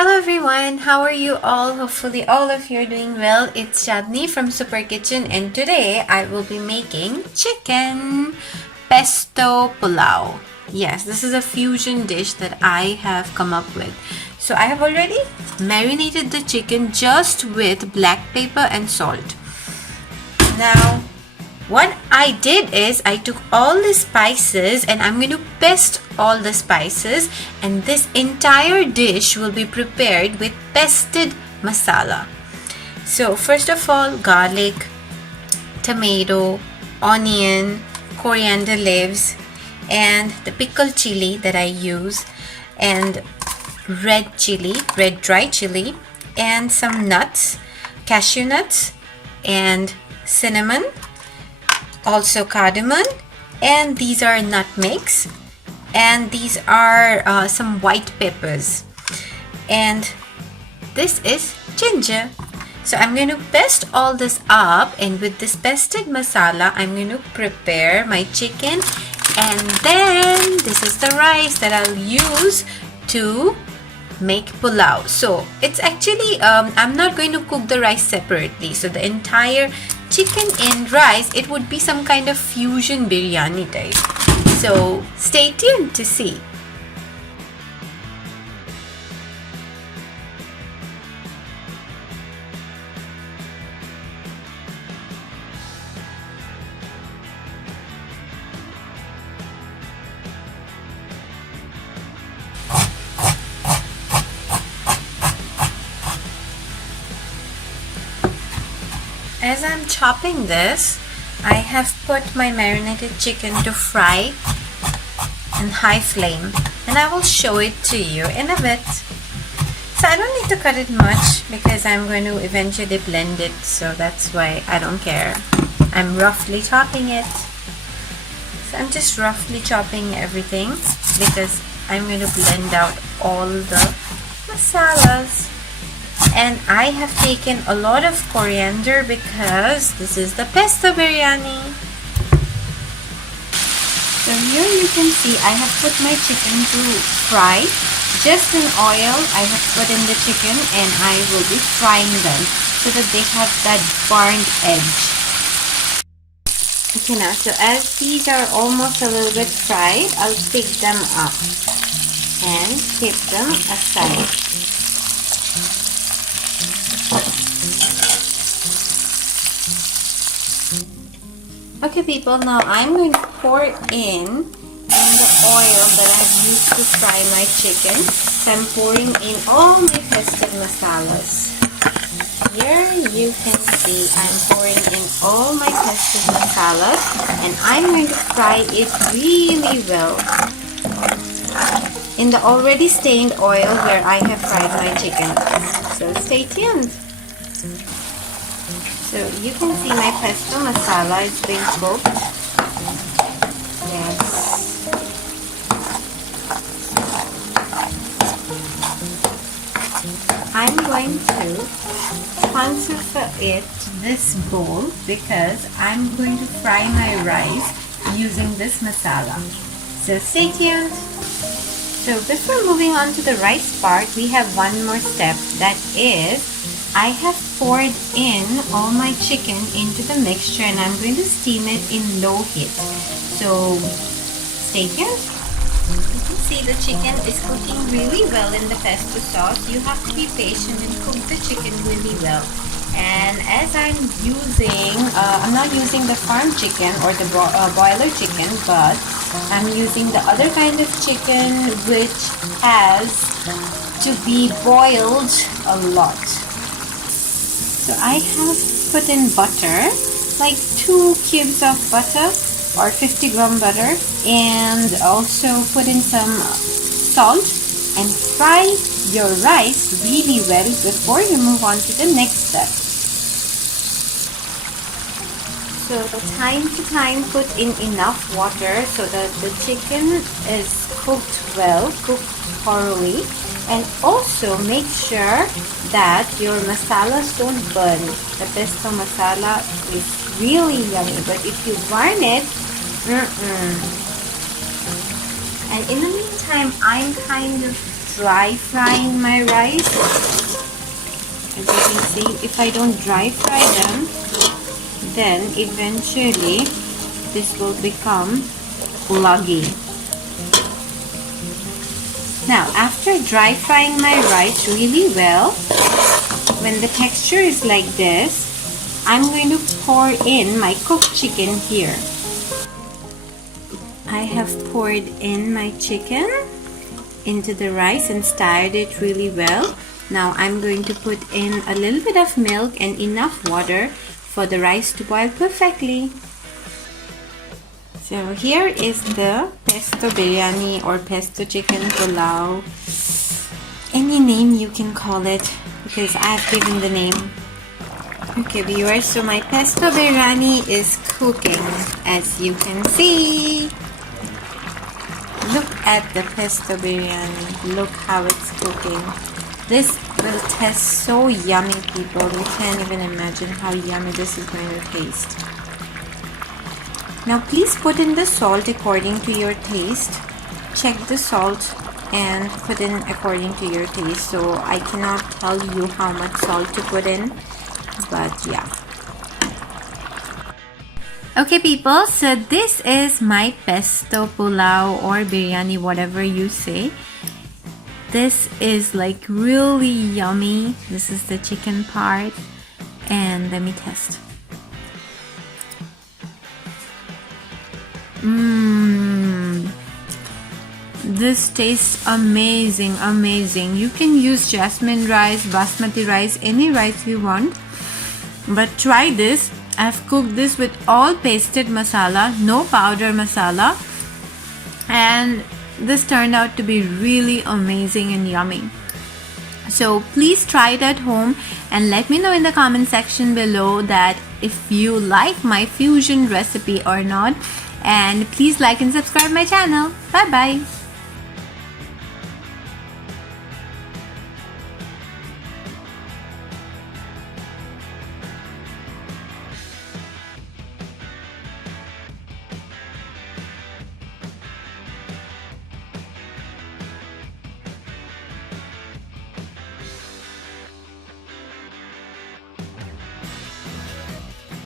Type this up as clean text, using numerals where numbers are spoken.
Hello everyone, how are you all? Hopefully all of you are doing well. It's Chandni from Super Kitchen and today I will be making chicken pesto pulao. Yes, this is a fusion dish that I have come up with. So I have already marinated the chicken just with black pepper and salt. Now what I did is I took all the spices and I'm going to paste all the spices, and this entire dish will be prepared with pested masala. So first of all, garlic, tomato, onion, coriander leaves, and the pickled chili that I use, and red dry chili, and some nuts, cashew nuts, and cinnamon, also cardamom, and these are nutmegs, and these are some white peppers, and this is ginger. So I'm going to paste all this up, and with this pested masala I'm going to prepare my chicken, and then this is the rice that I'll use to make pulao. So it's actually I'm not going to cook the rice separately, so the entire chicken and rice, it would be some kind of fusion biryani type. So stay tuned to see. As I'm chopping this, I have put my marinated chicken to fry in high flame, and I will show it to you in a bit. So I don't need to cut it much because I'm going to eventually blend it, so that's why I don't care. I'm roughly chopping it. So I'm just roughly chopping everything because I'm going to blend out all the masalas. And I have taken a lot of coriander because this is the pesto biryani. So here you can see I have put my chicken to fry. Just in oil I have put in the chicken, and I will be frying them so that they have that burned edge. Okay, now so as these are almost a little bit fried, I'll pick them up and keep them aside. Okay people, now I'm going to pour in the oil that I've used to fry my chicken. So I'm pouring in all my pested masalas. Here you can see I'm pouring in all my pested masalas, and I'm going to fry it really well in the already stained oil where I have fried my chicken. So stay tuned. So you can see my pesto masala is being cooked. Yes. I'm going to transfer it to this bowl because I'm going to fry my rice using this masala. So stay tuned. So before moving on to the rice part, we have one more step. That is, I have poured in all my chicken into the mixture, and I'm going to steam it in low heat. So stay tuned. You can see the chicken is cooking really well in the pesto sauce. You have to be patient and cook the chicken really well. And as I'm not using the farm chicken or the boiler chicken, but I'm using the other kind of chicken which has to be boiled a lot. So I have put in butter, like 2 cubes of butter or 50-gram butter, and also put in some salt, and fry your rice really well before you move on to the next step. So time to time put in enough water so that the chicken is cooked well, cooked thoroughly, and also make sure that your masalas don't burn. The pesto masala is really yummy, but if you burn it, And in the meantime, I'm kind of dry frying my rice. As you can see, if I don't dry fry them, then eventually this will become luggy. Now, after dry frying my rice really well, when the texture is like this, I'm going to pour in my cooked chicken here. I have poured in my chicken into the rice and stirred it really well. Now I'm going to put in a little bit of milk and enough water for the rice to boil perfectly. So here is the pesto biryani or pesto chicken pulao. Any name you can call it because I've given the name. Okay viewers, so my pesto biryani is cooking as you can see. Look at the pesto biryani. Look how it's cooking. This will taste so yummy, people. You can't even imagine how yummy this is going to taste. Now please put in the salt according to your taste. Check the salt and put in according to your taste. So I cannot tell you how much salt to put in, but yeah. Okay people, so this is my pesto pulao or biryani, whatever you say. This is like really yummy. This is the chicken part, and let me test. This tastes amazing, amazing. You can use jasmine rice, basmati rice, any rice you want, but try this. I've cooked this with all pasted masala, no powder masala, and this turned out to be really amazing and yummy. So please try it at home and let me know in the comment section below that if you like my fusion recipe or not, and please like and subscribe my channel. Bye bye.